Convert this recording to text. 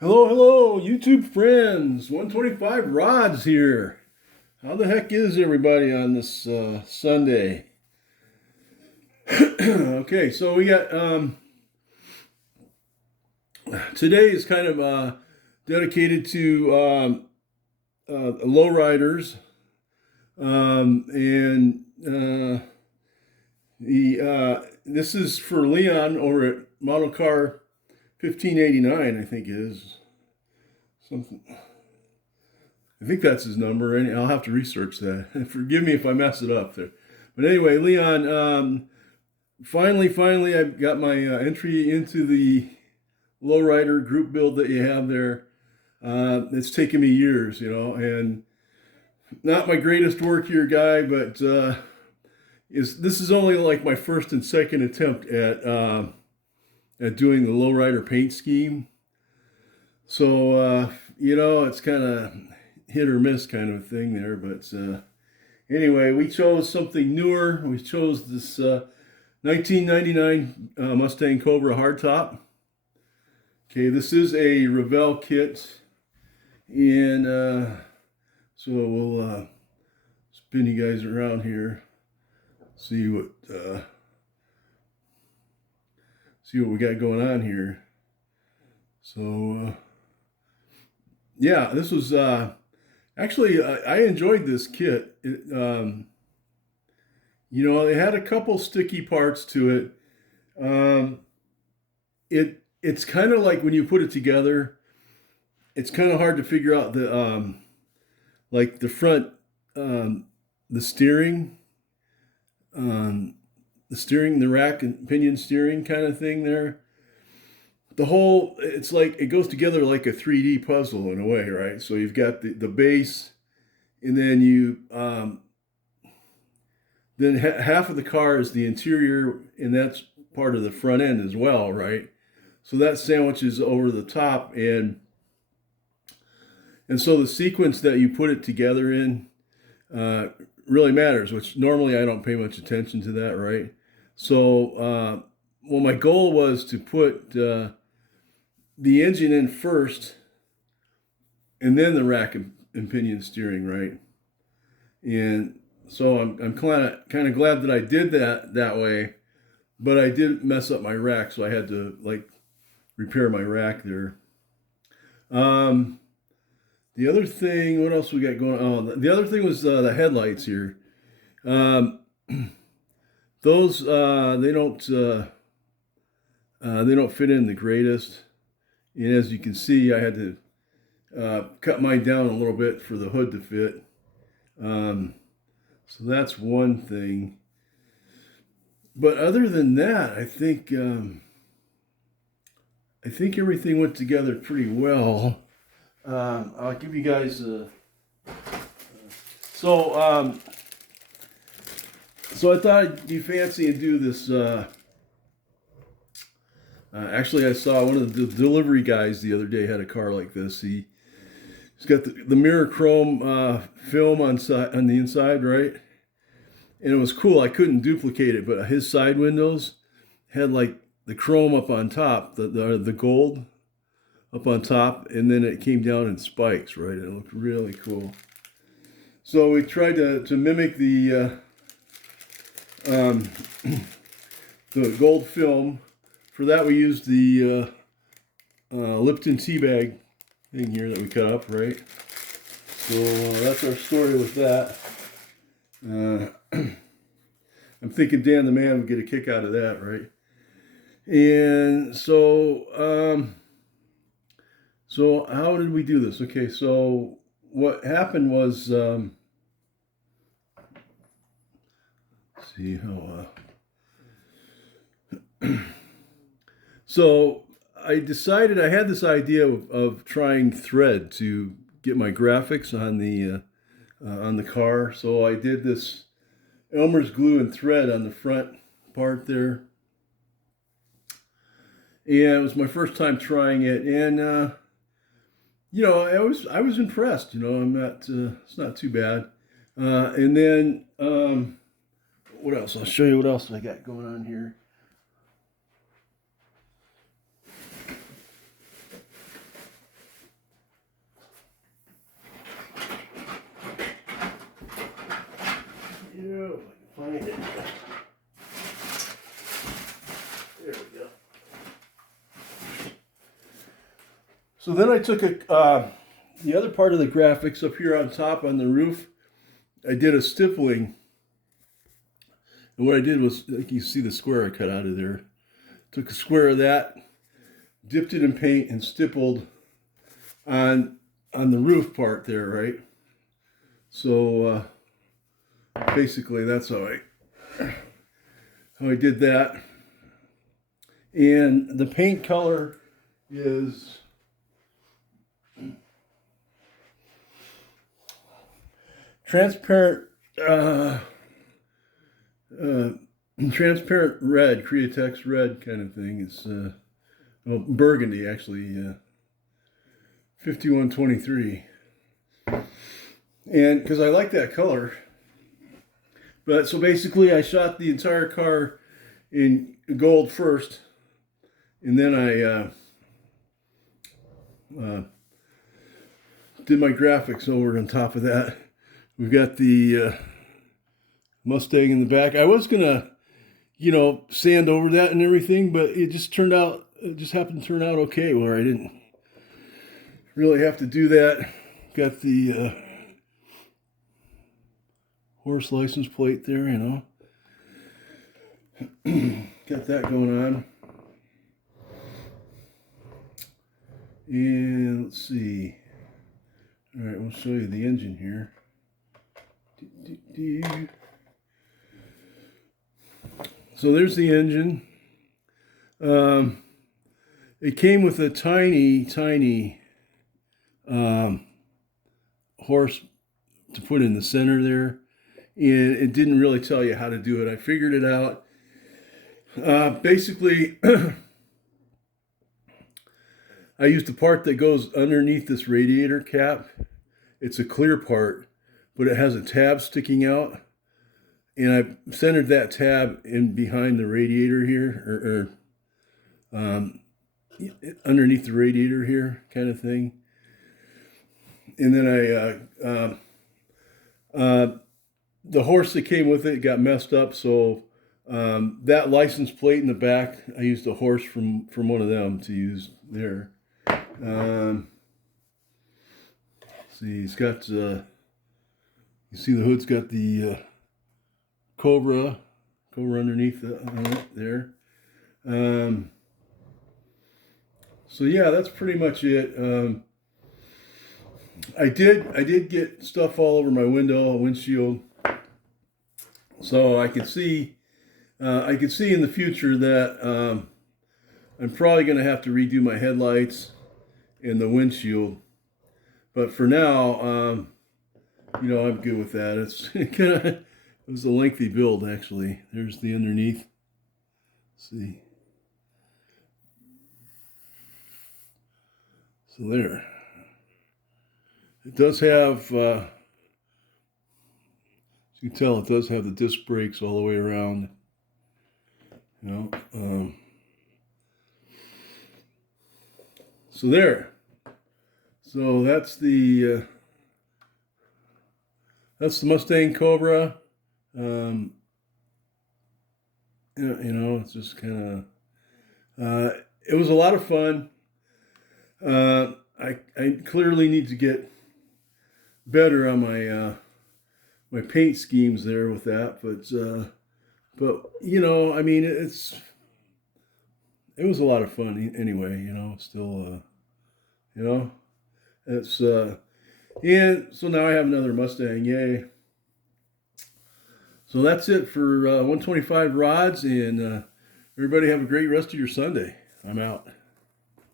Hello, hello, YouTube friends. 125 Rods here. How the heck is everybody on this Sunday? Okay, so we got today is kind of dedicated to lowriders, and the this is for Leon over at Model Car 1589, I think it is something. I think that's his number, and I'll have to research that. Forgive me if I mess it up there. But anyway, Leon, finally, I got my entry into the lowrider group build that you have there. It's taken me years, and not my greatest work here, guy, but this is only like my first and second attempt at doing the lowrider paint scheme. So it's kind of hit or miss kind of a thing there. But anyway, we chose something newer. We chose this 1999 Mustang Cobra hardtop. Okay, this is a Revell kit, and so we'll spin you guys around here, see what we got going on here. So yeah, this was actually I enjoyed this kit. It had a couple sticky parts to it. It's kind of like when you put it together, it's kind of hard to figure out the like the front, the steering, the rack and pinion steering kind of thing there. It's like it goes together like a 3D puzzle in a way, right? So you've got the base, and then half of the car is the interior, and that's part of the front end as well, right? So that sandwiches over the top, and so the sequence that you put it together in really matters, which normally I don't pay much attention to that, right? So, my goal was to put the engine in first, and then the rack and pinion steering, right? And so I'm kind of glad that I did that way, but I did mess up my rack, so I had to repair my rack there. The other thing, what else we got going on? The other thing was the headlights here. Those they don't fit in the greatest, and as you can see, I had to cut mine down a little bit for the hood to fit. So that's one thing. But other than that, I think everything went together pretty well. I'll give you guys so I thought it'd be fancy and do this. Actually, I saw one of the delivery guys the other day had a car like this. He's got the mirror chrome film on the inside, right? And it was cool. I couldn't duplicate it, but his side windows had like the chrome up on top, the gold up on top, and then it came down in spikes, right? It looked really cool. So we tried to mimic the gold film. For that, we used the Lipton tea bag thing here that we cut up, right? So that's our story with that. I'm thinking Dan the Man would get a kick out of that, right? And so, so how did we do this? Okay, so what happened was, let's see how. So I decided I had this idea of trying thread to get my graphics on the car. So I did this Elmer's glue and thread on the front part there, and it was my first time trying it, and I was impressed. I'm not it's not too bad. And then what else? I'll show you what else I got going on here. So then I took the other part of the graphics up here on top on the roof. I did a stippling. And what I did was, like you see the square I cut out of there. Took a square of that, dipped it in paint, and stippled on the roof part there, right? So basically that's how I did that. And the paint color is transparent transparent red, Createx red kind of thing. It's well, burgundy actually, 5123. And because I like that color. But so basically I shot the entire car in gold first, and then I did my graphics over on top of that. We've got the Mustang in the back. I was gonna, sand over that and everything, but it just happened to turn out okay where I didn't really have to do that. Got the horse license plate there, got that going on. And let's see. All right, we'll show you the engine here. So there's the engine. It came with a tiny horse to put in the center there, and it didn't really tell you how to do it. I figured it out. Basically, I used the part that goes underneath this radiator cap. It's a clear part, but it has a tab sticking out. And I centered that tab in behind the radiator here, or underneath the radiator here, kind of thing. And then the horse that came with it got messed up, so that license plate in the back, I used a horse from one of them to use there. See, it's got, you see the hood's got the Cobra underneath there. So yeah, that's pretty much it. I did get stuff all over my windshield, so I could see in the future that I'm probably going to have to redo my headlights and the windshield. But for now, I'm good with that. It was a lengthy build, actually. There's the underneath. Let's see. So there. It does have, as you can tell, it does have the disc brakes all the way around. So there. So that's the Mustang Cobra. It's just kind of, it was a lot of fun. I clearly need to get better on my my paint schemes there with that, but it was a lot of fun anyway. Still, it's and so now I have another Mustang, yay. So that's it for 125 rods, and everybody have a great rest of your Sunday. I'm out.